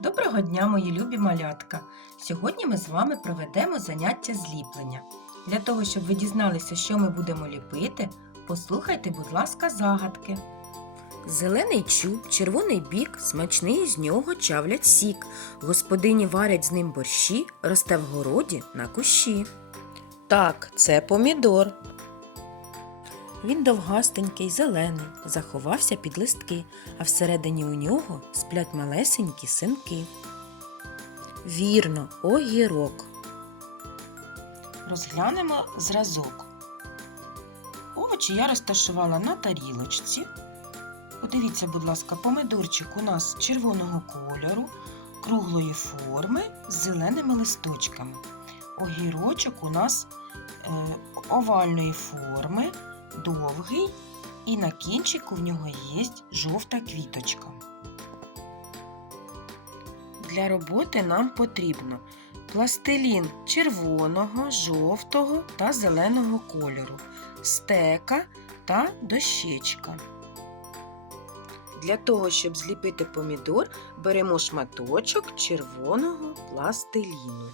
Доброго дня, мої любі малятка! Сьогодні ми з вами проведемо заняття зліплення. Для того, щоб ви дізналися, що ми будемо ліпити, послухайте, будь ласка, загадки. Зелений чуб, червоний бік, смачний з нього чавлять сік. Господині варять з ним борщі, росте в городі на кущі. Так, це помідор. Він довгастенький, зелений, заховався під листки, а всередині у нього сплять малесенькі синки. Вірно, огірок. Розглянемо зразок. Овочі я розташувала на тарілочці. Подивіться, будь ласка, помидорчик у нас червоного кольору, круглої форми з зеленими листочками. Огірочок у нас е, овальної форми, довгий, і на кінчику в нього є жовта квіточка. Для роботи нам потрібно пластилін червоного, жовтого та зеленого кольору, стека та дощечка. Для того, щоб зліпити помідор, беремо шматочок червоного пластиліну.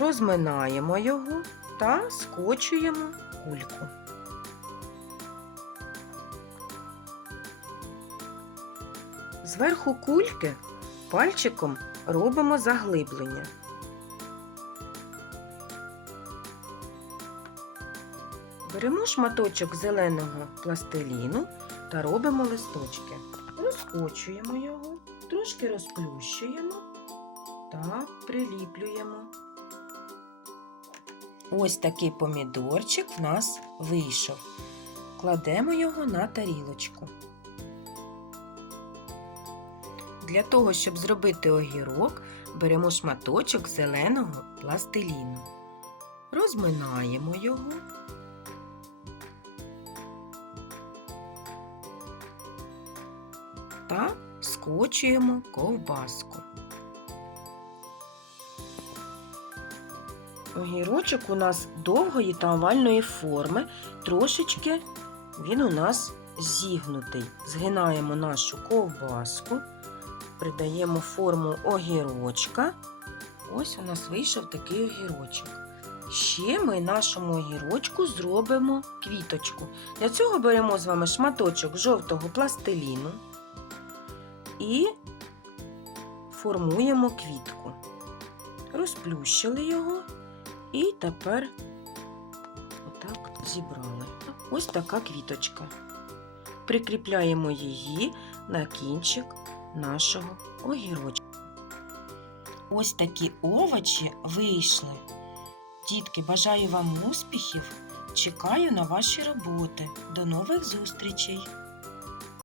Розминаємо його та скочуємо кульку. Зверху кульки пальчиком робимо заглиблення. Беремо шматочок зеленого пластиліну та робимо листочки. Розкочуємо його, трошки розплющуємо та приліплюємо. Ось такий помідорчик в нас вийшов. Кладемо його на тарілочку. Для того, щоб зробити огірок, беремо шматочок зеленого пластиліну. Розминаємо його. Та скочуємо ковбаску. Огірочок у нас довгої та овальної форми, трошечки він у нас зігнутий. Згинаємо нашу ковбаску, придаємо форму огірочка. Ось у нас вийшов такий огірочок. Ще ми нашому огірочку зробимо квіточку. Для цього беремо з вами шматочок жовтого пластиліну і формуємо квітку. Розплющили його і тепер отак зібрали. Ось така квіточка. Прикріпляємо її на кінчик нашого огірочка. Ось такі овочі вийшли. Дітки, бажаю вам успіхів! Чекаю на ваші роботи. До нових зустрічей!